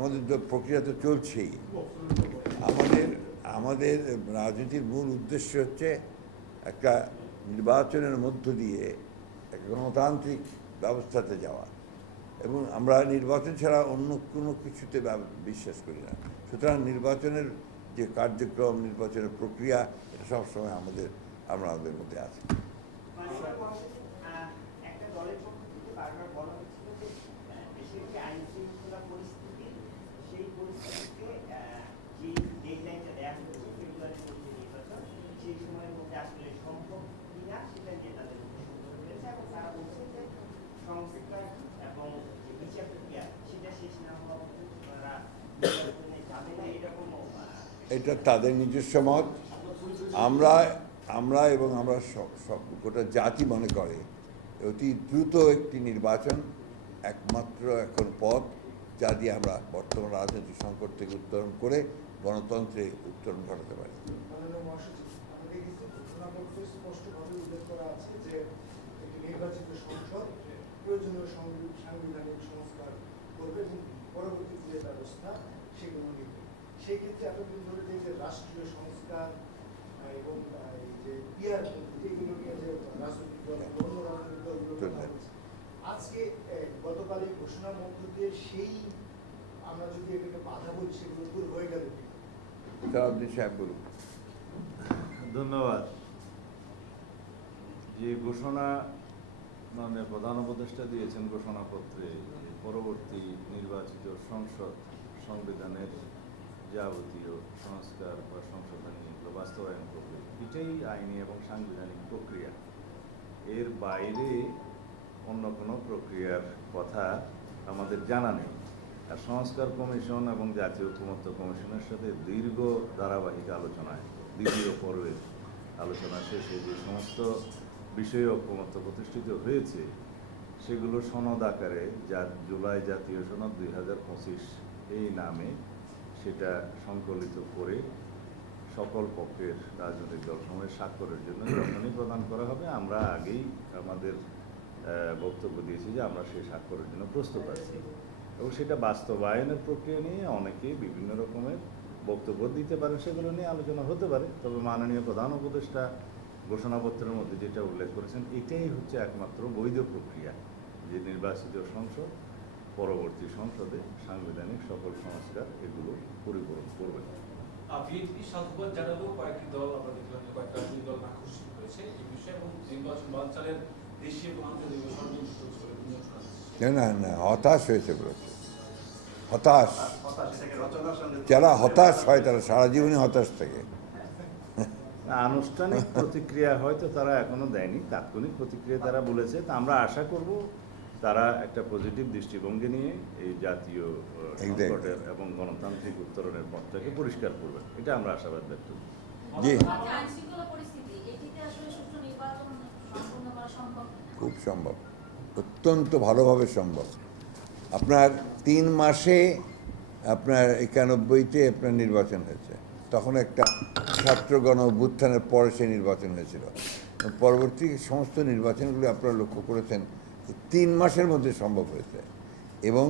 আমাদের তো প্রক্রিয়া তো চলছেই। আমাদের আমাদের রাজনীতির মূল উদ্দেশ্য হচ্ছে একটা নির্বাচনের মধ্য দিয়ে একটা গণতান্ত্রিক ব্যবস্থাতে যাওয়া, এবং আমরা নির্বাচন ছাড়া অন্য কোনো কিছুতে বিশ্বাস করি না। সুতরাং নির্বাচনের যে কার্যক্রম, নির্বাচনের প্রক্রিয়া, এটা সবসময় আমাদের মধ্যে আছে। এটা তাদের নিজস্ব মত। আমরা এবং আমরা সব গোটা জাতি মনে করে অতি দ্রুত একটি নির্বাচন একমাত্র এখন পথ, যা দিয়ে আমরা বর্তমান রাজনৈতিক সংকট থেকে উত্তরণ করে গণতন্ত্রে উত্তরণ ঘটাতে পারি। নির্বাচিত সংসদ প্রয়োজনীয় সাংবিধানিক সংস্কার করবে এবং পরবর্তী যে ব্যবস্থা সেগুলো নিবে। সেই ক্ষেত্রে এতদিন ধরে যে রাষ্ট্রীয় সংস্কার এবং যে পিয়ার এগুলো নিয়ে যে রাজনৈতিক দল, অন্য রাজনৈতিক দলগুলো কথা বলছে, আজকে গতকাল এই ঘোষণার মধ্য দিয়ে সেই আমরা যদি এটাকে বাধা বলি, সেগুলো দূর হয়ে গেল। ধন্যবাদ। যে ঘোষণা মানে প্রধান উপদেষ্টা দিয়েছেন ঘোষণাপত্রে, পরবর্তী নির্বাচিত সংসদ সংবিধানের যাবতীয় সংস্কার বা সংশোধনী বাস্তবায়ন করবে, এটাই আইনি এবং সাংবিধানিক প্রক্রিয়া। এর বাইরে অন্য কোনো প্রক্রিয়ার কথা আমাদের জানা নেই। আর সংস্কার কমিশন এবং জাতীয় ঐকমত্য কমিশনের সাথে দীর্ঘ ধারাবাহিক আলোচনায়, দ্বিতীয় পর্বের আলোচনা শেষে যে সমস্ত বিষয়ে ঐকমত্য প্রতিষ্ঠিত হয়েছে, সেগুলো সনদ আকারে জুলাই জাতীয় সনদ 2025 এই নামে সেটা সংকলিত করে সকল পক্ষের রাজনৈতিক দলসমূহের স্বাক্ষরের জন্য যখনই প্রদান করা হবে, আমরা আগেই আমাদের বক্তব্য দিয়েছি যে আমরা সেই স্বাক্ষরের জন্য প্রস্তুত আছি। এবং সেটা বাস্তবায়নের প্রক্রিয়া নিয়ে অনেকেই বিভিন্ন রকমের বক্তব্য দিতে পারেন, সেগুলো নিয়ে আলোচনা হতে পারে। তবে মাননীয় প্রধান উপদেষ্টা ঘোষণাপত্রের মধ্যে যেটা উল্লেখ করেছেন, এটাই হচ্ছে একমাত্র বৈধ প্রক্রিয়া, যে নির্বাচিত সংসদ পরবর্তী সংসদে সাংবিধানিক সকল সংস্কার এগুলো পরিপূরণ করবে। বিএনপি সাধুবাদ জানালেও কয়েকটি দল, আমরা দেখলাম যে কয়েকটা রাজনৈতিক দল আকর্ষিত হয়েছে এই বিষয়ে, এবং নির্বাচন বানচালের দেশীয় এবং আন্তর্জাতিক ষড়যন্ত্র চলে। না, হতাশ হয়েছে বলেছে। হতাশ, যারা হতাশ হয় তারা সারা জীবনই হতাশ থাকে। আনুষ্ঠানিক প্রতিক্রিয়া হয়তো তারা এখনো দেয়নি, তাৎক্ষণিক প্রতিক্রিয়া তারা বলেছে। তা আমরা আশা করব তারা একটা পজিটিভ দৃষ্টিভঙ্গি নিয়ে এই জাতীয় সংকটের এবং গণতান্ত্রিক উত্তরণের পথটাকে পরিষ্কার করবেন, এটা আমরা আশাবাদ ব্যক্ত করি। জি, খুব সম্ভব, অত্যন্ত ভালোভাবে সম্ভব। আপনার 3 মাসে আপনার 91-তে আপনার নির্বাচন হয়েছে, তখন একটা ছাত্র গণ অভ্যুত্থানের পরে সেই নির্বাচন হয়েছিল। পরবর্তী সমস্ত নির্বাচনগুলো আপনারা লক্ষ্য করেছেন 3 মাসের মধ্যে সম্ভব হয়েছে, এবং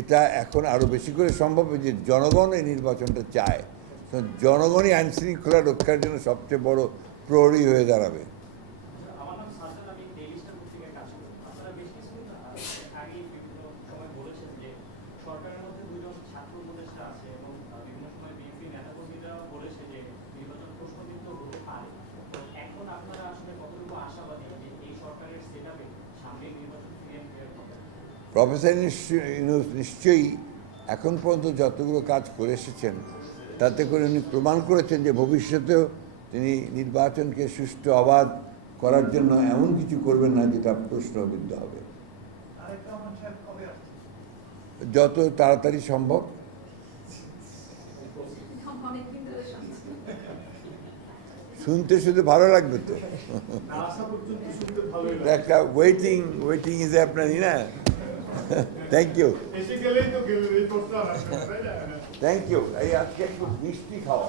এটা এখন আরও বেশি করে সম্ভব, যে জনগণ এই নির্বাচনটা চায়। তো জনগণই আইন শৃঙ্খলা রক্ষার জন্য সবচেয়ে বড় প্রহরী হয়ে দাঁড়াবে। প্রফেসর নিশ্চয়ই এখন পর্যন্ত যতগুলো কাজ করে এসেছেন, তাতে করে উনি প্রমাণ করেছেন যে ভবিষ্যতেও তিনি নির্বাচনকে সুষ্ঠু অবাধ করার জন্য এমন কিছু করবেন না যেটা প্রশ্নবিদ্ধ হবে। যত তাড়াতাড়ি সম্ভব। শুনতে শুধু ভালো লাগবে তো, একটা ওয়েটিং ইজ আপনার, না? Thank you, thank you. এই আজকে একটু মিষ্টি খাওয়া।